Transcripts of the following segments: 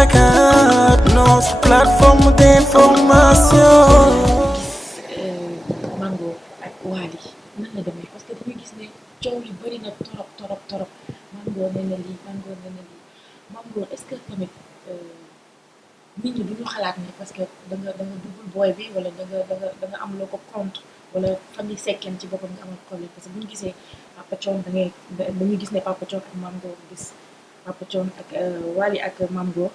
Dakar, notre plateforme d'information. Mango ak Wally nan la demee parce que dañuy gis ne coow li bëri na torop Mango nee na lii Mango est-ce que tamit nit ñi duñu xalaat ne parce que da nga duggul booy bi wala da nga am loo ko contre wala famille sekkeen ci boppam nga amal problème parce que bu ñu gisee Papa Thione dañuy gis ne Papa Thione ak Mango gis Papa Thione ak Wally ak Mango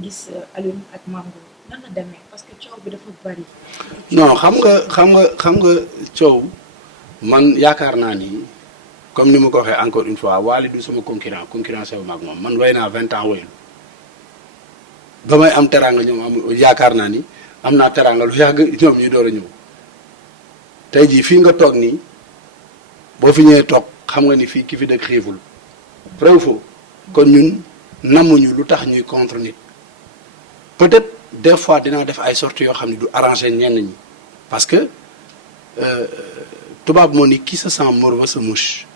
gis Alioune ak Mango nan la demee parce que coow bi dafa bari. non xam nga coow man yaakaar naa ni comme ni ma ko waxee encore une fois Wally du sama concurrent sew ma ak moom man way naa 20 ans waylu ba may am teraanga ñoom am yaakaar naa ni am naa teraanga lu yàgg ñoom ñuy door a ñëw tey jii fii nga toog nii boo fi ñëwee toog xam nga ni fii ki fi dëkk xiiful vrai ou faux kon ñun namuñu lu tax ñuy contre nit peut-être des fois dinaa def ay sorties yoo xam ne du arranger ñenn ñi parce que tubaab moo ni qui se sent morveux se mouche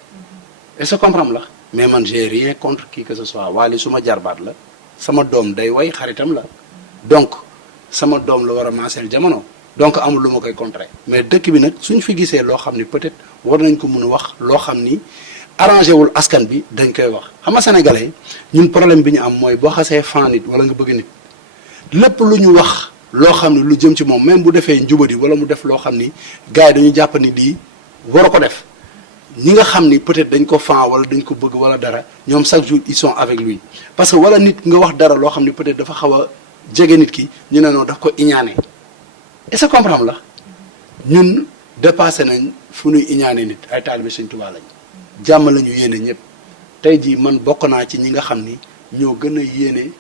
et se comprendre la mais man j'ai rien contre qui que ce soit Wally suma jarbaat la sama doom day way xaritam la donc sama doom la war a maaseel jamono donc amul lu ma koy contrer mais dëkk bi nag suñ fi gisee loo xam ni peut-être war nañ ko mun a wax loo xam ni arrangé wul askan bi dañ koy wax xam nga sénégalais ñun problème bi ñu am mooy boo xasee fan nit wala nga bëgg nit lépp lu ñu wax loo xam ne lu jëm ci moom même bu defee njubadi wala mu def loo xam ni gars yi dañu jàpp ni lii war a ko def ñi nga xam ni peut-être dañ ko fan wala dañ ko bëgg wala dara ñoom chaque jour ils sont avec lui parce que wala nit nga wax dara loo xam ni peut-être dafa xaw a jege nit ki ñu ne noonu daf ko iñaane est-ce que comprendre la ñun dépassé nañ fu ñuy iñaane nit ay taalibe Sëñ Tuubaa lañ jàmm la ñu yéene ñëpp tey jii man bokk naa ci ñi nga xam ni ñoo gën a yéene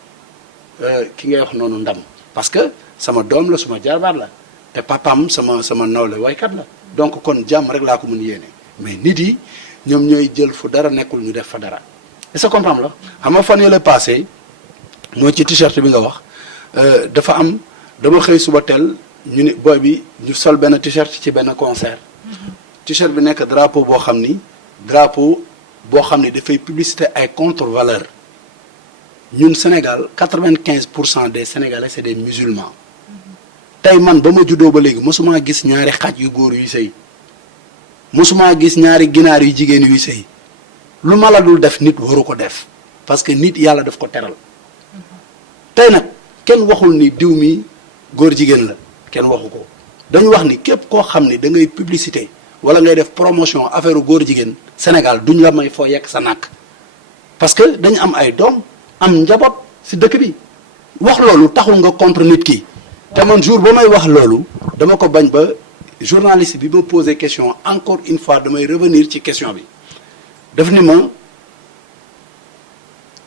ki ngay wax noonu ndam parce que sama doom la suma jarbaat la te papaam sama nawle waykat la donc kon jàmm rek laa ko mun yéene mais nit yi ñoom ñooy jël fu dara nekkul ñu def fa dara est-ce que comprendre la xam nga fan yële passé mooy ci t-shirt bi nga wax dafa am dama xëy suba teel ñu ni booy bi ñu sol benn t-shirt ci benn concert t-shirt bi nekk drapeau boo xam ni dafay publicité ay contre-valeur ñun Sénégal 95% des Sénégalais c'est des musulmans tey man ba ma juddoo ba léegi mosuma gis ñaari xaj yu góor yuy sëy mosuma gis ñaari ginaar yu jigéen yuy sëy lu ma la dul def nit waru ko def parce que nit yàlla daf ko teral tey nag kenn waxul ni diw mi góor jigéen la kenn waxu ko dañu wax ni képp koo xam ni da ngay publicité wala ngay def promotion affaire góor jigéen Sénégal duñ la may foo yekk sa nàkk parce que dañu am ay doom am njaboot si dëkk bi wax loolu taxul nga contre nit ki te man jour ba may wax loolu dama ko bañ ba journaliste bi ma posé question encore une fois damay revenir ci question bi daf ni ma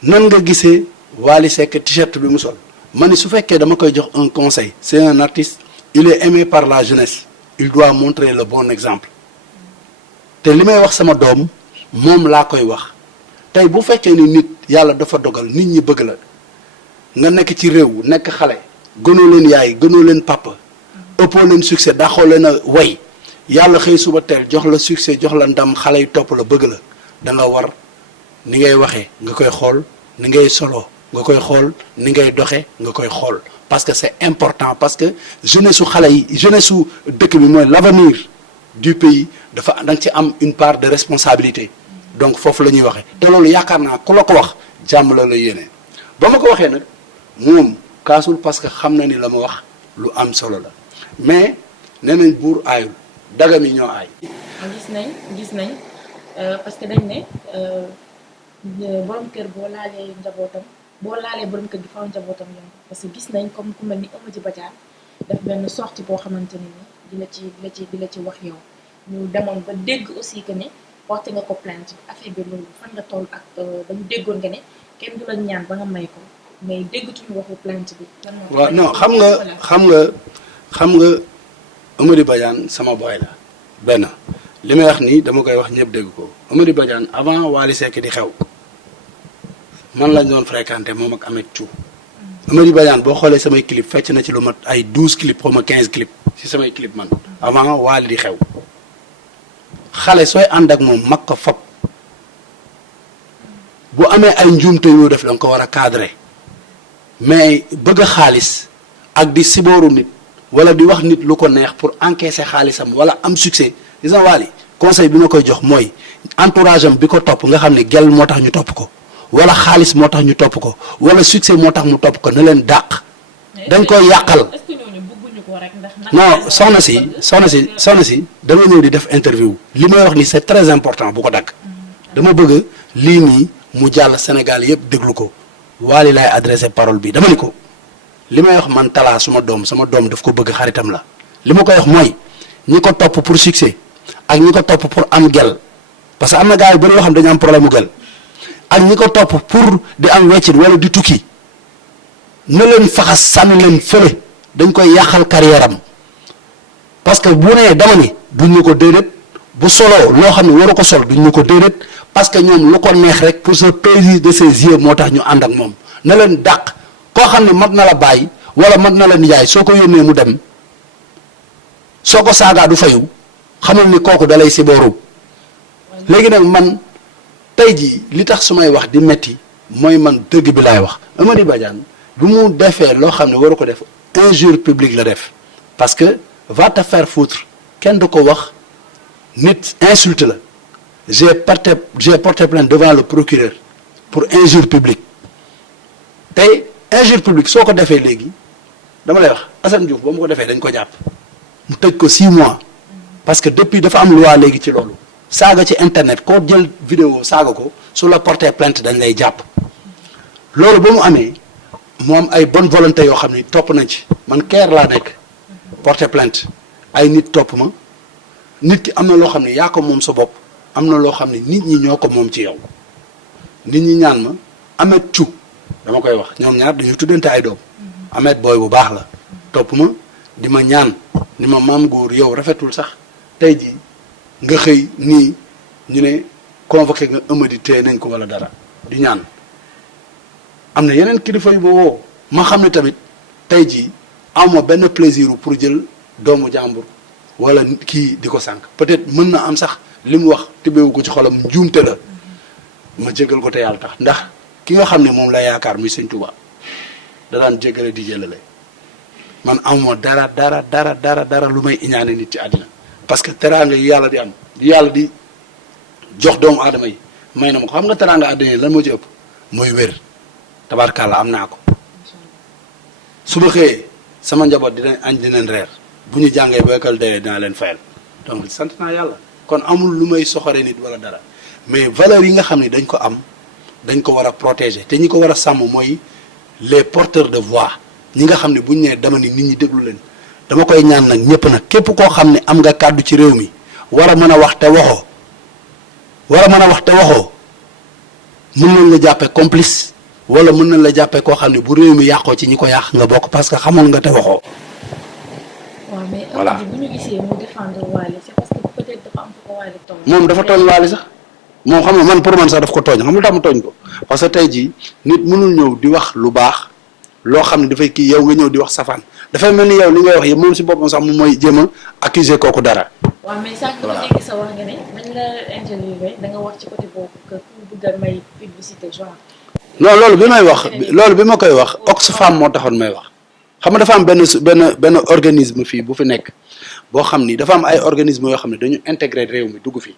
nan nga gisee Wally Seck t-shirt bi mu sol ma ni su fekkee dama koy jox un conseil c'est un artiste il est aimé par la jeunesse il doit montrer le bon exemple te li may wax sama doom moom laa koy wax tey bu fekkee ni nit yàlla dafa dogal nit ñi bëgg la nga nekk ci réew nekk xale gënoo leen yaay gënoo leen papa ëppoo leen succès daxoo leen a way yàlla xëy suba teel jox la succès jox la ndam xale yi topp la bëgg la da nga war ni ngay waxee nga koy xool ni ngay solo nga koy xool ni ngay doxe nga koy xool parce que c'est important parce que jeunesse su xale yi jeunesse su dëkk bi mooy l'avenir du pays dafa da nga ci am une part de responsabilité donc foofu la ñuy waxee te loolu yaakaar naa ku la ko wax jàmm la yéene ba ma ko waxee nag moom kaasul parce que xam na ni la ma wax lu am solo la mais nee nañ buur aayul dagam yi ñoo aay. gis nañ parce que dañ ne borom kër boo laalee njabootam boo laalee borom kër gi faaw njabootam ñoom parce que gis nañ comme ku mel ni Amady Badiane def benn sortie boo xamante ni di la ci wax yow ñu demoon ba dégg aussi que ne porté nga ko plainte affaire bi loolu fan nga toll ak dañu déggoon nga ne kenn du la ñaan ba nga may ko mais déggatuñu waxu plainte bi. waaw non xam nga Amady Badiane sama boy la benn li may wax nii dama koy wax ñëpp dégg ko Amady Badiane avant Wally Seck di xew man lañ doon fréquenté moom ak Ameth Thiou. Amady Badiane boo xoolee samay clip fecc na ci lu mat ay 12 clip xaw ma 15 clip ci samay clip man avant Wally di xew xale sooy ànd ak moom mag ko fop bu amee ay njuumte yoo def da nga ko war a cadrer mais bëgg xaalis ak di sibooru nit wala di wax nit lu ko neex pour encaisser xaalisam wala am succès gis nga Wally conseil bi ma koy jox mooy entourage am bi ko topp nga xam ne gel moo tax ñu topp ko wala xaalis moo tax ñu topp ko wala succès moo tax mu topp ko na leen dàq dañ koy yàqal. est-ce que ñooñu bëgguñu ko rek ndax. non soxna si dama ñëw di def interview li may wax ni c'est très important bu ko dagg dama bëgg lii nii mu jàll Sénégal yëpp déglu ko Wally lay adressé parole bi dama ni ko li may wax man Talla sama doom daf ko bëgg xaritam la li ma koy wax mooy ñi ko topp pour succès ak ñi ko topp pour am gel parce que am na gars yu bëri yoo xam dañu am problème mu gel ak ñi ko topp pour di am weccit wala di tukki na leen faxas sànni leen fële dañ koy yàqal carrière am parce que bu nee dama ni duñ ñu ko déedéet bu solo loo xam ne waru ko sol duñ ñu ko déedéet parce que ñoom lu ko neex rek pour se plaisir de ses yeux moo tax ñu ànd ak moom na leen dàq koo xam ne mat na la bàyyi wala mat na la nijaay soo ko yónnee mu dem soo ko saagaa du fayu xamul ni kooku dalay si booru léegi nag man tey jii li tax su may wax di metti mooy man dëgg bi laay wax Amady Badiane bi mu defee loo xam ne waru ko def injure publique la def parce que va te faire foutre kenn du ko wax nit insulte la j'ai porté plainte devant le procureur pour injure publique tey injure publique soo ko defee léegi dama lay wax Assane Diouf ba mu ko defee dañ ko jàpp mu tëj ko 6 mois parce que depuis dafa am loi léegi ci loolu saaga ci internet koo jël vidéo saaga ko su la porté plainte dañ lay jàpp loolu ba mu amee mu am ay bonne volonté yoo xam ni topp nañ ci man keer laa nekk porté plainte ay nit topp ma nit ki am na loo xam ne yaa ko moom sa bopp am na loo xam ne nit ñi ñoo ko moom ci yow nit ñi ñaan ma Ameth Thiou dama koy wax ñoom ñaar dañu tuddante ay doom Ameth booy bu baax la topp ma di ma ñaan ni ma maam góor yow rafetul sax tey jii nga xëy nii ñu ne convoqué nga Amady téye nañ ko wala dara di ñaan am na yeneen kilifa yu ma woo ma xam ne tamit tey jii awma benn plaisir pour jël doomu jàmbur wala kii di ko sànq peut-être mën na am sax li mu wax tibbeewu ko ci xolam njuumte la ma jégal ko te yàlla tax ndax ki nga xam ne moom la yaakaar muy sëñ Touba da daan jégale di jëlale man awma dara lu may iñaane nit ci àddina parce que teraanga yi yàlla di am yàlla di jox doomu aadama yi may na ma ko xam nga teraanga àddina yi lan moo ci ëpp mooy wér tabarkàlla am naa ko su ma xëyee sama njaboot dinañ añ dinañ reer bu ñu jàngee ba école dee dinaa leen fayal donc sant naa yàlla kon amul lu may soxore nit wala dara mais valeurs yi nga xam ne dañ ko am dañ ko war a protéger te ñi ko war a sàmm mooy les porteurs de voix ñi nga xam ne bu ñu nee dama ni nit ñi déglu leen dama koy ñaan nag ñëpp nag képp koo xam ne am nga kàddu ci réew mi war a mën a wax te waxoo mën nañ la jàppee complice wala mën nañ la jàppee koo xam ne bu réew mi yàqoo ci ñi ko yàq nga bokk parce que xamoon nga te waxoo. waaw mais voilà Amady bu ñu gisee mu défendre Wally c'est parce que peut-être dafa am fu ko Wally toll. moom dafa tooñ Wally sax moom xam nga man pour man sax daf ko tooñ xam nga lu tax mu tooñ ko parce que tey jii nit mënul ñëw di wax lu baax loo xam ne dafay kii yow nga ñëw di wax safaan dafay mel ni yow li ngay wax yëpp moom si boppam sax moom mooy jéem a accuser kooku dara. waaw mais sànq nga dégg sa wax nga ne dañ la interviewé da nga wax ci côté boobu que pour bëgg a may publicité genre. non loolu bi ma koy wax Oxfam moo taxoon may wax xam nga dafa am benn organisme fii bu fi nekk boo xam ni dafa am ay organisme yoo xam ne dañu intégré réew mi dugg fi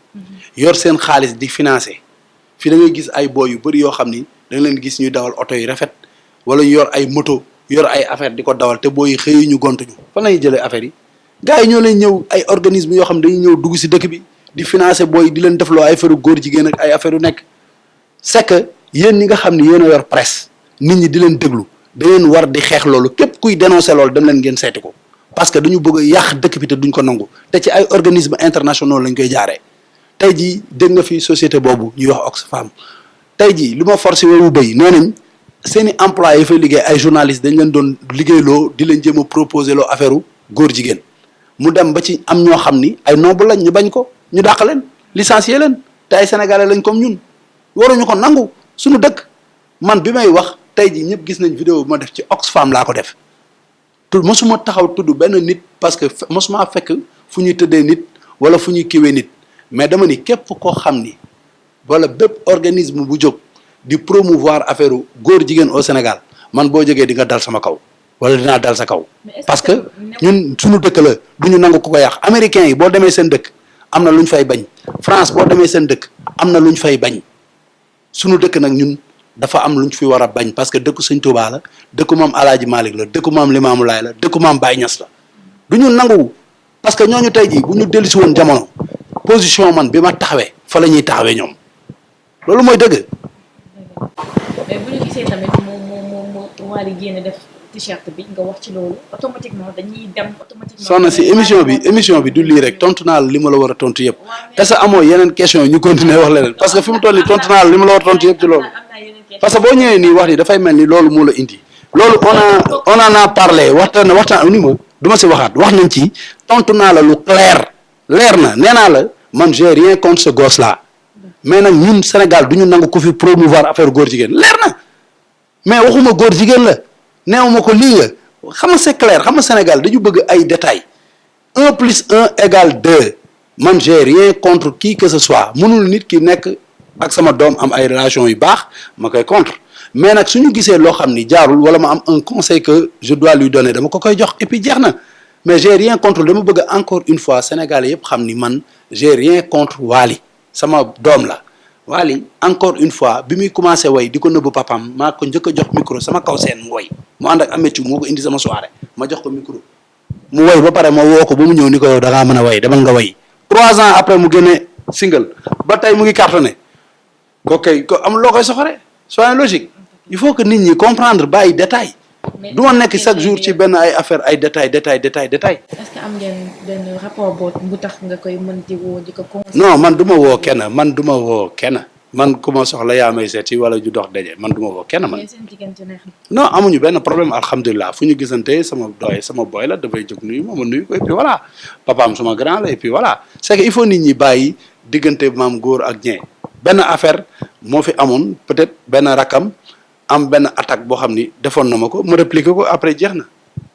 yor seen xaalis di financé fii da ngay gis ay boy yu bëri yoo xam ni da nga leen gis ñuy dawal oto yu rafet wala ñu yor ay moto yor ay affaire di ko dawal te booy yi xëy ñu gontuñu fan lañuy jëlee affaire yi gars yi ñoo leen ñëw ay organisme yoo xam ne dañuy ñëw dugg si dëkk bi di financé booy di leen defloo ay affaire góor jigéen ak ay affaire yu nekk c'est que yéen ñi nga xam ne yéen a yor presse nit ñi di leen déglu da ngeen war di xeex loolu képp kuy dénoncer loolu dem leen ngeen seeti ko parce que dañu bëgg a yàq dëkk bi te duñ ko nangu te ci ay organismes internationaux lañ koy jaaree tey jii dégg nga fi société boobu ñuy wax Oxfam tey jii lu ma forcé wewu béy nee nañ seen i employés yi fay liggéey ay journalistes dañ leen doon liggéeyloo di leen jéem a proposé loo affaire góor jigéen mu dem ba ci am ñoo xam ni ay noble lañ ñu bañ ko ñu dàq leen licencier leen te ay sénégalais lañ comme ñun waruñu ko nangu suñu dëkk man bi may wax tey jii ñëpp gis nañ vidéo bu ma def ci Oxfam laa ko def mosuma taxaw tudd benn nit parce que mosuma fekk fu ñuy tëddee nit wala fu ñuy kiwee nit mais dama ni képp koo xam ni wala bépp organisme bu jóg di promouvoir affaire góor jigéen au Sénégal man boo jógee di nga dal sama kaw wala dinaa dal sa kaw Mais est-ce parce que que ñun suñu dëkk la du ñu nangu ku ko yàq américains yi boo demee seen dëkk am na lu ñu fay bañ France boo demee seen dëkk am na lu ñu fay bañ suñu dëkk nag ñun dafa am lu ñu fi war a bañ parce que dëkku Sëñ Tuubaa la dëkku maam Alaaji Malick la dëkku maam Limaamu Laay la dëkku maam Baay Ñas la du ñu nangu parce que ñooñu tey jii bu ñu dellusi woon jamono position man bi ma taxawee fa la ñuy taxawee ñoom loolu mooy dëgg. mais bu ñu gisee tamit mu Wally génn def t-shirt bi nga wax ci loolu automatiquement dañuy dem automatiquement. soxna si émission bi du lii rek tontu naa la li ma la war a tontu yëpp est-ce que amoo yeneen question ñu continuer wax leneen parce que fi mu toll nii tontu naa la li ma la war a tontu yëpp ci loolu parce que boo ñëwee nii wax ni dafay mel ni loolu moo la indi loolu on en a parlé waxtaan ni ma du ma si waxaat wax nañ ci tontu naa la lu clair leer na nee naa la man j'ai rien contre ce gosse là mais nag ñun Sénégal du ñu nangu ko fi promouvoir affaire góor jigéen leer na mais waxuma góor jigéen la neewuma ko lii nga xam nga c'est clair xam nga Sénégal dañu bëgg ay détails 1 plus 1 égale 2 man j'ai rien contre qui que ce soit mënul nit ki nekk ak sama doom am ay relations yu baax ma koy contre mais nag suñu gisee loo xam ni jaarul wala ma am un conseil que je dois lui donner dama ko koy jox et puis jeex na mais j'ai rien contre dama bëgg encore une fois Sénégalais yëpp xam ni man j'ai rien contre Wally sama doom la Wally encore une fois bi muy commencé way di ko nëbb papam maa ko njëkk a jox micro sama kaw seen mu way mu ànd ak amétu moo ko indi sama soirée ma jox ko micro mu way ba pare ma woo ko ba mu ñëw ni ko yow da ngaa mën a way demal nga way 3 ans après mu génne single ba tey mu ngi cartonné ko kay ko am loo koy soxore soyez logique il faut que nit ñi comprendre bàyyi détail du ma nekk chaque jour ci benn ay affaire ay détail. est-ce que am ngeen benn rapport bu tax nga koy mën di woo di ko conseiller. non man du ma woo kenn man ku ma soxla yaa may seeti wala ju dox daje man du ma woo kenn man. mais seen diggante neex na. non amuñu benn problème alhamdulilah fu ñu gisante sama boy la dafay jóg nuyu ma nuyu ko et puis voilà papaam suma grand la et puis voilà c'est que il faut nit ñi bàyyi diggante maam góor ak ñee benn affaire moo fi amoon peut-être benn rakam. am benn attaque boo xam ni defoon na ma ko mu répliquer ko après jeex na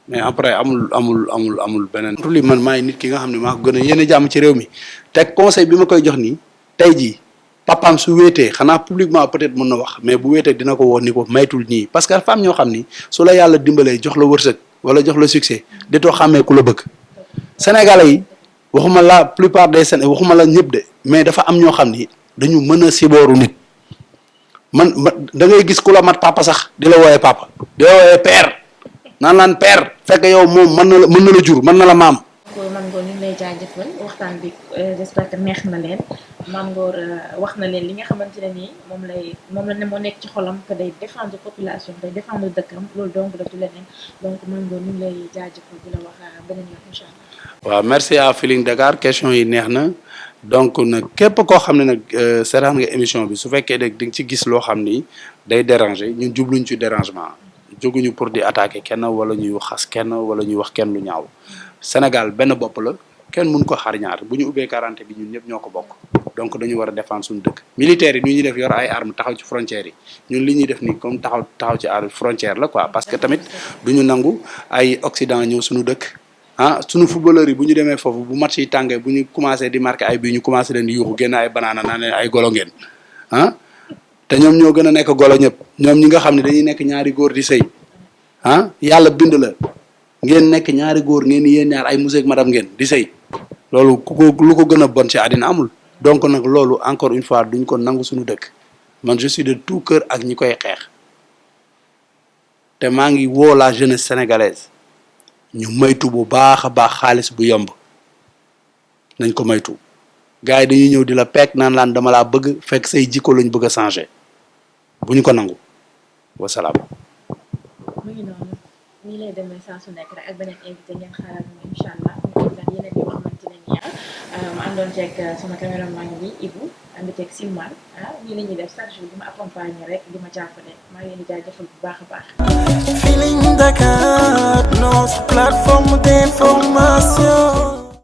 mais après amul beneen. li man maay nit ki nga xam ne maa ko gën a yéene jàmm ci réew mi te conseil bi ma koy jox nii tey jii papaam su wéetee xanaa publiquement peut-être mën na wax mais bu wéetee dina ko woo ni ko maytul ñii parce que dafa am ñoo xam ni su la yàlla dimbalee jox la wërsëg wala jox la succès ditoo xàmmee ku la bëgg Sénégalais yi waxuma la plupart des Sénégalais waxuma la ñëpp de mais dafa am ñoo xam ni dañu mën a sibooru nit. man da ngay gis ku la mat papa sax di la wooyee papa di la wooyee père naan laan père fekk yow moom mën na la jur mën na la maam. Mame Ngor ñu ngi lay jaajëfal waxtaan bi j'espère que neex na leen Mame Ngor wax na leen li nga xamante ne nii moom la ne moo nekk ci xolam que day défendre population day défendre dëkkam loolu donc la du leneen donc Mame Ngor ñu ngi lay jaajëfal di la wax beneen yoon incha allah. waaw merci à Feeling Dakar question yi neex na. donc nag képp koo xam ne nag seetaan nga émission bi su fekkee rek di nga ci gis loo xam ni day déranger ñun jubluñ ci dérangement jóguñu pour di attaquer kenn wala ñuy xas kenn wala ñuy wax kenn lu ñaaw Sénégal benn bopp la kenn mun ko xar ñaar bu ñu ubbee 40 bi ñun ñëpp ñoo ko bokk donc dañu war a défendre suñu dëkk militaires yi ñu ñuy def yor ay armes taxaw ci frontières yi ñun li ñuy def nii comme taxaw ci frontière la quoi parce que tamit duñu nangu ay Occident ñëw suñu dëkk. sunu footballeurs yi bu ñu demee foofu bu match yi tàngee bu ñu commencé di marqué ay bii ñu commencé leen di yuuxu génn ay banaana naan leen ay golo ngeen te ñoom ñoo gën a nekk golo ñëpp ñoom ñi nga xam ne dañuy nekk ñaari góor di sëy yàlla bind la ngeen nekk ñaari góor ngeen yéen ñaar ay monsieur ak madame ngeen di sëy loolu lu ko gën a bon ci àddina amul donc nag loolu encore une fois duñ ko nangu suñu dëkk man je suis de tout cœur ak ñi koy xeex te maa ngi woo la jeunesse sénégalaise ñu maytu bu baax a baax xaalis bu yomb nañ ko maytu gars yi dañuy ñëw di la peek naan laan dama laa bëgg fekk say jikko lañ bëgg a changer bu ñu ko nangu wasalaam. mu ngi noonu nii lay demee saa su nekk rek ak beneen invité ngeen xaaral moom incha allah ñu ngi yeneen yoo xamante ne nii ma àndoon ceeg sama caméraman bi Ibou ànd ceeg Silman nii la ñuy def chaque jour di ma accompagner rek di ma jàppale maa ngi leen di jaajëfal bu baax a baax. Feeling Dakar, notre plateforme d'information.